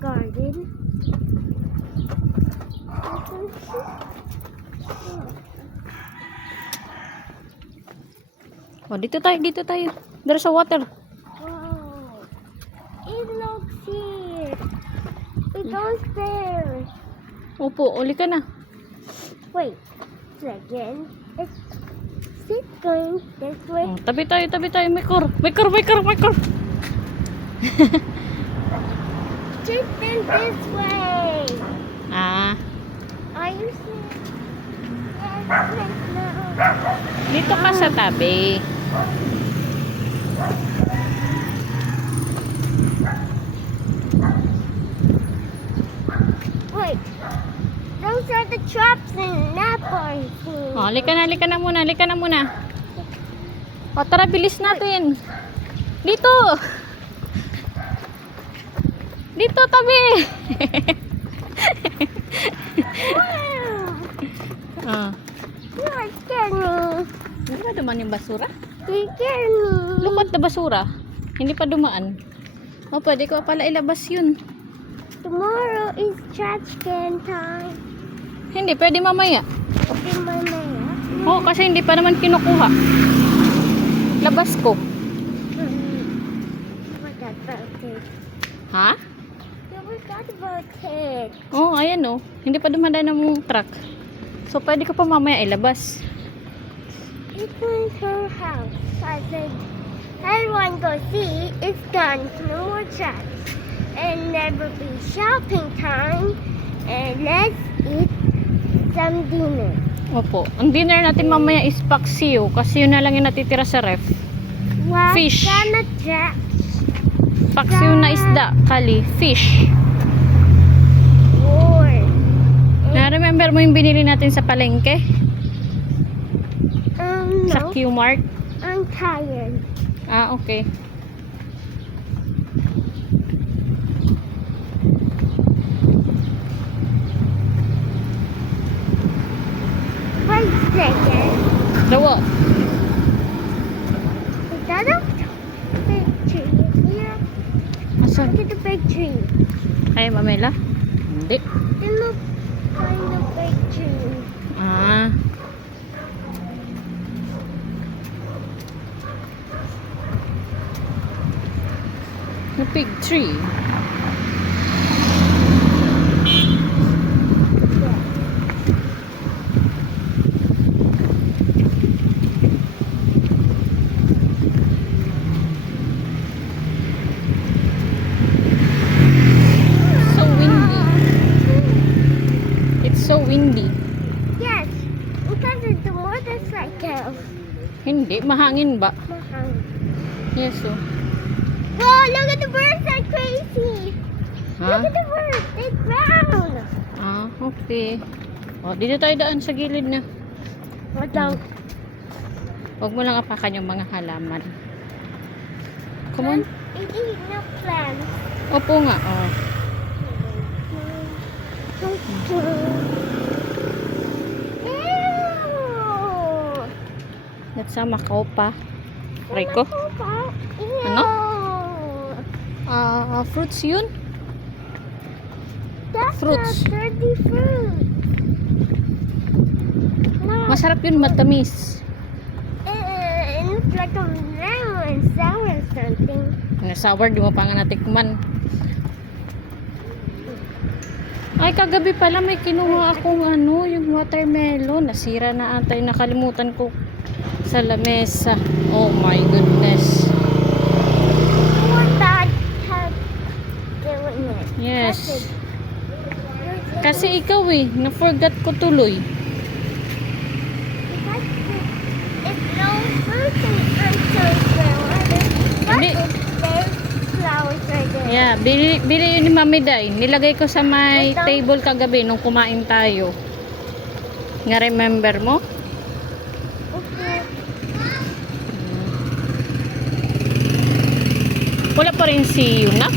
garden. Oh, dito tayo, dito tayo. There's a water. Wow. It looks here. It goes there. Opo, uli ka na. Wait. Second. Is it going this way? Oh, tabi tayo. May car. May car. Just in this way. Ah, Are you seeing? Yes, right now. dito ka sa tabi. Wait. Those are the traps in that part. Oh, halika na muna. O, tara, bilis natin. Dito, tabi. Ah, You are scared me. hindi pa dumaan yung basura? You scared me. Look at the basura. Hindi pa dumaan. O, pwede ko pala ilabas yun. Tomorrow is trash can time. Hindi, pwede mamaya. Okay, mamaya. Oo, kasi hindi pa naman kinukuha. Labas ko. Forgot about it. Ha? You forgot about it. Oo, ayan o. Hindi pa dumadaan ng truck. So, pwede ko pa mamaya ilabas. It was her house. I said, everyone go see. It's done. No more trash. And never be shopping time. And let's eat some dinner. Opo. Ang dinner natin mamaya is paksiw kasi yun na lang yung natitira sa ref. What Fish. kind of trash? Paksiw na isda, kali, fish. War. Na-remember mo yung binili natin sa palengke? Sa No. Q-Mart? I'm tired. Ah, okay. One second. Dawa. Is that a big tree here? Asan? Look at the big tree. Ay, mamela? Hindi. It looks kind of big tree. Ah. The big tree. So windy. It's so windy. Yes, because of the motorcycle. Hindi, mahangin ba? Mahang. Yes, oh. Whoa, look at the birds are crazy. Ha? Look at the birds. They brown. Ah, okay. O, dito tayo daan sa gilid na. What the? Huwag mo lang apakan yung mga halaman. Come on. It's eating up plants. Opo nga, oh. Ew. That's a makopa. Rico? Ew. Ano? Fruits yun? That's Fruits. a dirty fruit. No. Masarap yun, matamis. It looks like a lemon sour or something. Sour, di mo pa nga natikman. Ay, kagabi pala may kinuha akong yung watermelon. Nasira na ata yung nakalimutan ko sa lamesa. Oh my goodness. What that has doing it? Yes. That's it. Kasi ikaw na-forgot ko tuloy. It's no fruit and sunflower. Hindi. There's flowers right there. Yeah, bili yun ni Mami Day. Nilagay ko sa may table kagabi nung kumain tayo. Nga remember mo? Okay. Wala pa rin si Yuna.